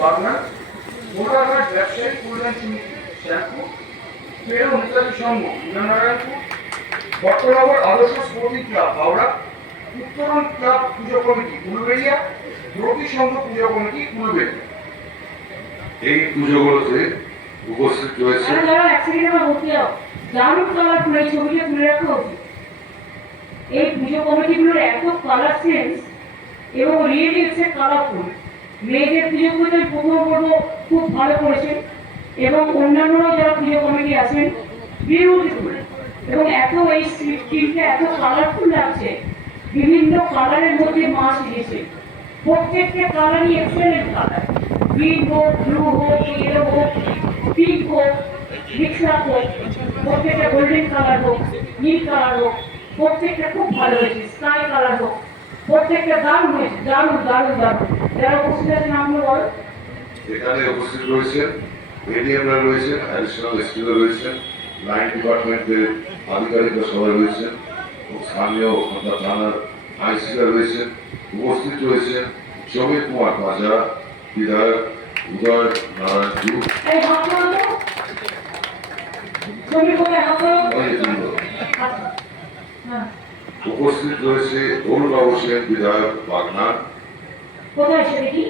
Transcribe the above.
বাগনা, মোটাঘাট ব্যবসায়ী কল্যাণ সমিতি শ্যামপুর, পেরো নেতাজি সংঘ নারায়ণপুর, বর্তনগর আদর্শ স্পোর্টিং ক্লাব হাওড়া, উত্তরণ ক্লাব পুজো কমিটি উলুবেড়িয়া, রবি সংঘ পুজো কমিটি উলুবেড়িয়া। এই পুজোগুলোতে উপস্থিত রয়েছে এই পুজো কমিটিগুলোর এত কালার সেন্স এবং রিয়েলি হচ্ছে কালারফুল। মেয়েদের পুজো করতে প্রথম পর্ব খুব ভালো করেছেন এবং অন্যান্যরাও যারা পুজো কমিটি আছেন বিউটিফুল, এবং এত এই স্ক্রিনটা এত কালারফুল লাগছে। বিভিন্ন কালারের মধ্যে মা শিখেছে, প্রত্যেকটা কালারই এক্সেলেন্ট কালার। গ্রিন হোক, ব্লু হোক, ইয়েলো হোক, পিঙ্ক হোক, মিক্সআপ হোক, প্রত্যেকটা গোল্ডেন কালার হোক, নীল কালার হোক, প্রত্যেকটা খুব ভালো হয়েছে। স্কাই কালার হোক, প্রত্যেকটা দারুণ হয়েছে, দারুণ দারুণ দারুণ। যারা উপস্থিত আছেন নামগুলো বলো। এখানে উপস্থিত রয়েছেন এডিএমরা রয়েছেন, অ্যাডিশনাল এসপিরা রয়েছেন, লাইন ডিপার্টমেন্টের আধিকারিকরা সবাই রয়েছেন, স্থানীয় থানার আইসিরা রয়েছেন। উপস্থিত রয়েছেন সমীর কুমার মাজা, বিধায়ক উদয় নারায়ণপুর। উপস্থিত রয়েছে অরুণ সেন, বিধায়ক বাগনান। কোথায় সে দেখি?